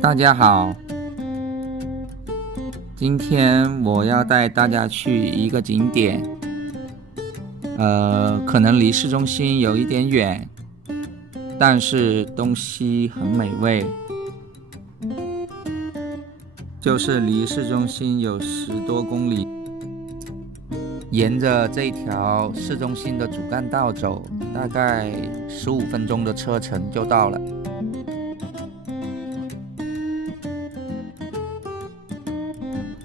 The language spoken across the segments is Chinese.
大家好，今天我要带大家去一个景点，可能离市中心有一点远，但是东西很美味，就是离市中心有10多公里，沿着这条市中心的主干道走，大概15分钟的车程就到了。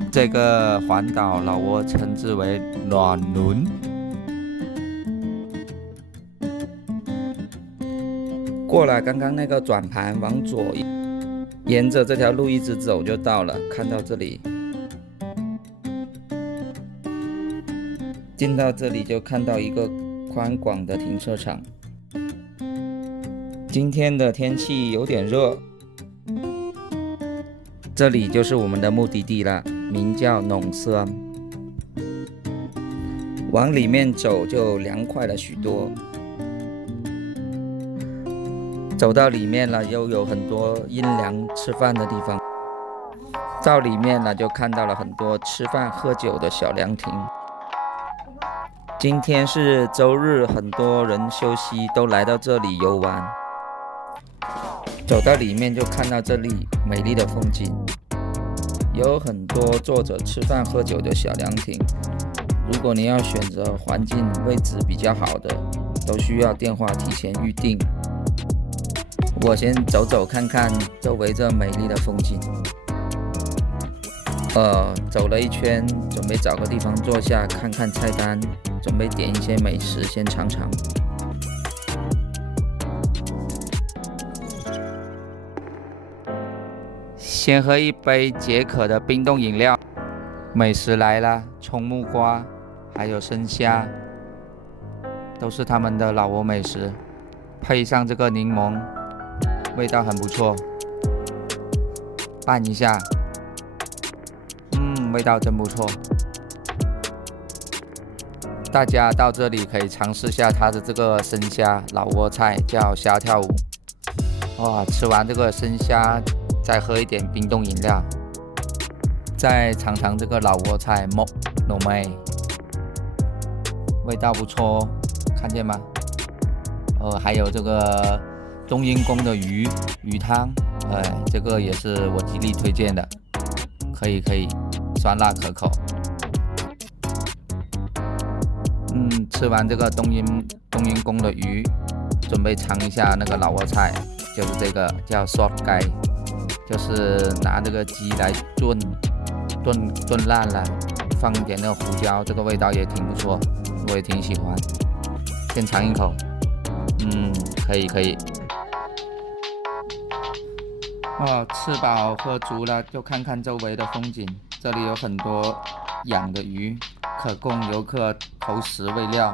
这个环岛老挝称之为暖轮。过了刚刚那个转盘，往左，沿着这条路一直走就到了。看到这里，进到这里就看到一个宽广的停车场。今天的天气有点热，这里就是我们的目的地了，名叫农sơn。往里面走就凉快了许多。走到里面了，又有很多阴凉吃饭的地方。到里面了，就看到了很多吃饭喝酒的小凉亭。今天是周日，很多人休息，都来到这里游玩。走到里面就看到这里美丽的风景，有很多坐着吃饭喝酒的小凉亭。如果你要选择环境位置比较好的，都需要电话提前预定。我先走走看看周围这美丽的风景。走了一圈，准备找个地方坐下，看看菜单，准备点一些美食先尝尝。先喝一杯解渴的冰冻饮料。美食来了，葱木瓜还有生虾，都是他们的老挝美食，配上这个柠檬，味道很不错。拌一下，味道真不错。大家到这里可以尝试下它的这个生虾老挝菜，叫虾跳舞。哇，吃完这个生虾，再喝一点冰冻饮料，再尝尝这个老挝菜木糯梅，味道不错哦，看见吗？还有这个冬阴功的鱼汤，这个也是我极力推荐的，可以，酸辣可口。吃完这个冬阴功的鱼，准备尝一下那个老挝菜，就是这个叫 sot gai， 就是拿这个鸡来炖烂了，放一点那个胡椒，这个味道也挺不错，我也挺喜欢。先尝一口，可以。吃饱喝足了，就看看周围的风景。这里有很多养的鱼，可供游客投食喂料。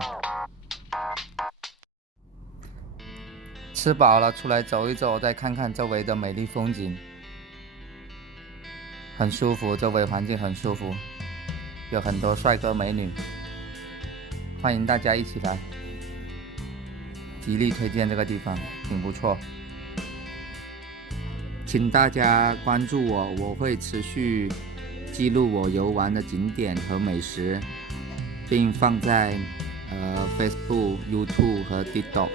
吃饱了，出来走一走，再看看周围的美丽风景，很舒服，周围环境很舒服，有很多帅哥美女，欢迎大家一起来，极力推荐这个地方，挺不错。请大家关注我，我会持续记录我游玩的景点和美食，并放在Facebook、YouTube 和 TikTok。